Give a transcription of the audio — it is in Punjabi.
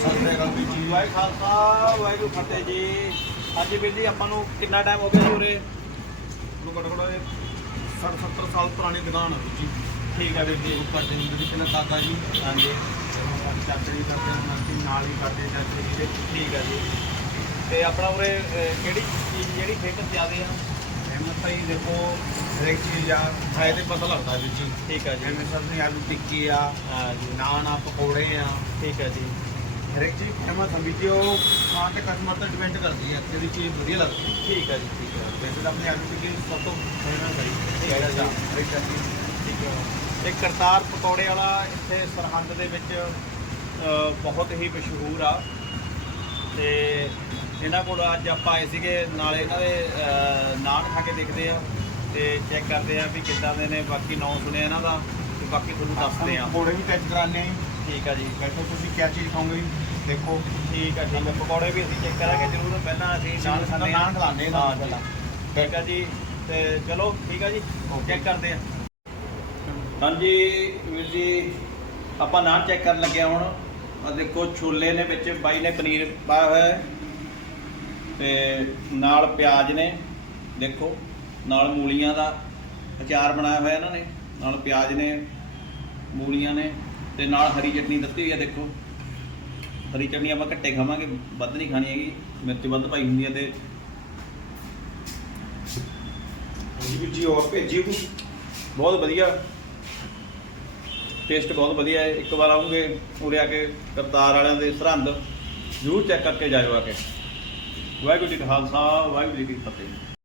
ਸਤਿ ਜੀ। ਵਾਹਿ ਖਾਲਸਾ ਵਾਹਿਗੁਰੂ ਫਤਿਹ ਜੀ। ਅੱਜ ਵੀਰ ਜੀ ਆਪਾਂ ਨੂੰ ਕਿੰਨਾ ਟਾਈਮ ਹੋ ਗਿਆ ਜੀ ਉਰੇ? ਨੂੰ ਘੱਟੋ ਘੱਟ 60 70 ਸਾਲ ਪੁਰਾਣੀ ਦੁਕਾਨ ਹੈ ਜੀ। ਠੀਕ ਹੈ ਵੀਰ ਜੀ। ਕਰਦੇ ਹੁੰਦੇ ਸੀ ਪਹਿਲਾਂ ਦਾਦਾ ਜੀ। ਹਾਂਜੀ। ਚਾਚਾ ਜੀ ਕਰਦੇ ਸੀ ਨਾਲ ਹੀ ਕਰਦੇ ਚਾਚੇ ਜੀ ਦੇ। ਠੀਕ ਹੈ ਜੀ। ਤੇ ਆਪਣਾ ਉਰੇ ਅਹ, ਕਿਹੜੀ ਚੀਜ਼ ਜਿਹੜੀ ਫੇਮਸ ਜ਼ਿਆਦੇ ਆ? ਫੇਮਸ ਹੀ ਦੇਖੋ ਹਰੇਕ ਚੀਜ਼ ਆ। ਖਾਏ ਤੇ ਪਤਾ ਲੱਗਦਾ ਵੀ ਜੀ। ਠੀਕ ਹੈ ਜੀ। ਜਿਵੇਂ ਸਬਜ਼ੀ ਆਲੂ ਟਿੱਕੀ ਆ। ਹਾਂ ਜੀ। ਨਾਨ ਆ ਪਕੌੜੇ ਆ। ਠੀਕ ਹੈ ਜੀ। ਹਰੇਕ ਚੀਜ਼ ਫੇਮਸ ਵੀ ਜੀ ਉਹ ਖਾਣ ਤੇ ਕਸਟਮਰ ਤੇ ਡਿਪੈਂਡ ਕਰਦੀ ਹੈ ਜਿਹੜੀ ਚੀਜ਼ ਵਧੀਆ ਲੱਗਦੀ ਹੈ ਠੀਕ ਹੈ ਜੀ ਠੀਕ ਹੈ ਵੈਸੇ ਤਾਂ ਆਪਣੀ ਆਲੂ ਟਿੱਕੀ ਸਭ ਤੋਂ ਫੇਮਸ ਹੈ ਠੀਕ ਹੈ ਜੀ। ਹਰੇਕ ਚੀਜ਼ ਠੀਕ ਹੈ ਇਹ ਕਰਤਾਰ ਪਕੌੜੇ ਵਾਲਾ ਇੱਥੇ ਸਰਹੰਦ ਦੇ ਵਿੱਚ ਅ, ਬਹੁਤ ਹੀ ਮਸ਼ਹੂਰ ਆ। ਤੇ ਇਹਨਾਂ ਕੋਲ ਅੱਜ ਆਪਾਂ ਆਏ ਸੀਗੇ ਨਾਲੇ ਇਹਨਾਂ ਦੇ ਅ, ਨਾਨ ਖਾ ਕੇ ਦੇਖਦੇ ਆ ਤੇ ਚੈੱਕ ਕਰਦੇ ਆ ਵੀ ਕਿੱਦਾਂ ਦੇ ਨੇ। ਬਾਕੀ ਨਾਂ ਸੁਣਿਆ ਇਹਨਾਂ ਦਾ ਤੇ ਬਾਕੀ ਤੁਹਾਨੂੰ ਦੱਸਦੇ ਆ। ਪਕੌੜੇ ਵੀ ਟੈਸਟ ਕਰਾਣੇ ਆ ਠੀਕ ਆ ਜੀ। ਬੈਠੋ ਤੁਸੀਂ ਕਿਆ ਚੀਜ਼ ਖਾਓਗੇ ਜੀ? ਦੇਖੋ। ਠੀਕ ਆ ਠੀਕ ਆ ਪਕੌੜੇ ਵੀ ਅਸੀਂ ਚੈੱਕ ਕਰਾਂਗੇ ਜ਼ਰੂਰ। ਪਹਿਲਾਂ ਅਸੀਂ ਨਾਨ ਖਾਂਦੇ ਨਾਨ ਖਿਲਾਉਂਦੇ ਹਾਂ ਤੁਹਾਨੂੰ ਜੀ। ਠੀਕ ਆ ਜੀ। ਤੇ ਚਲੋ ਠੀਕ ਆ ਜੀ. ਚੈੱਕ ਕਰਦੇ ਆ ਹਾਂਜੀ ਵੀਰ ਜੀ ਆਪਾਂ ਨਾਨ ਚੈੱਕ ਕਰਨ ਲੱਗੇ ਹੁਣ। ਆ ਦੇਖੋ ਛੋਲੇ ਨੇ ਵਿੱਚ ਬਾਈ ਨੇ ਪਨੀਰ ਪਾਇਆ ਹੋਇਆ ਹੈ। ਤੇ ਨਾਲ ਪਿਆਜ਼ ਨੇ ਦੇਖੋ ਨਾਲ ਮੂਲੀਆਂ ਦਾ ਅਚਾਰ ਬਣਾਇਆ ਹੋਇਆ ਇਹਨਾਂ ਨੇ। ਨਾਲ ਪਿਆਜ਼ ਨੇ ਮੂਲੀਆਂ ਨੇ। ਤੇ ਨਾਲ ਹਰੀ ਚਟਨੀ ਦਿੱਤੀ ਹੋਈ ਹੈ ਦੇਖੋ। ਹਰੀ ਚਟਨੀ ਆਪਾਂ ਘੱਟੇ ਖਾਵਾਂਗੇ ਵੱਧ ਨਹੀਂ ਖਾਣੀ ਹੈਗੀ ਮਿਰਚ ਵੱਧ ਪਾਈ ਹੁੰਦੀ ਹੈ ਤੇ ਜੀ ਜੀ ਹੋਰ ਭੇਜੀ ਕੋਈ? ਬਹੁਤ ਵਧੀਆ। ਟੇਸਟ ਬਹੁਤ ਵਧੀਆ ਹੈ। ਇੱਕ ਵਾਰ ਆਉਂਗੇ ਉਰੇ ਆ ਕੇ ਕਰਤਾਰ ਵਾਲਿਆਂ ਦੇ ਸਰਹੰਦ ਜ਼ਰੂਰ ਚੈੱਕ ਕਰਕੇ ਜਾਇਓ ਆ ਕੇ। ਵਾਹਿਗੁਰੂ ਜੀ ਕਾ ਖਾਲਸਾ ਵਾਹਿਗੁਰੂ ਜੀ ਕੀ ਫਤਿਹ।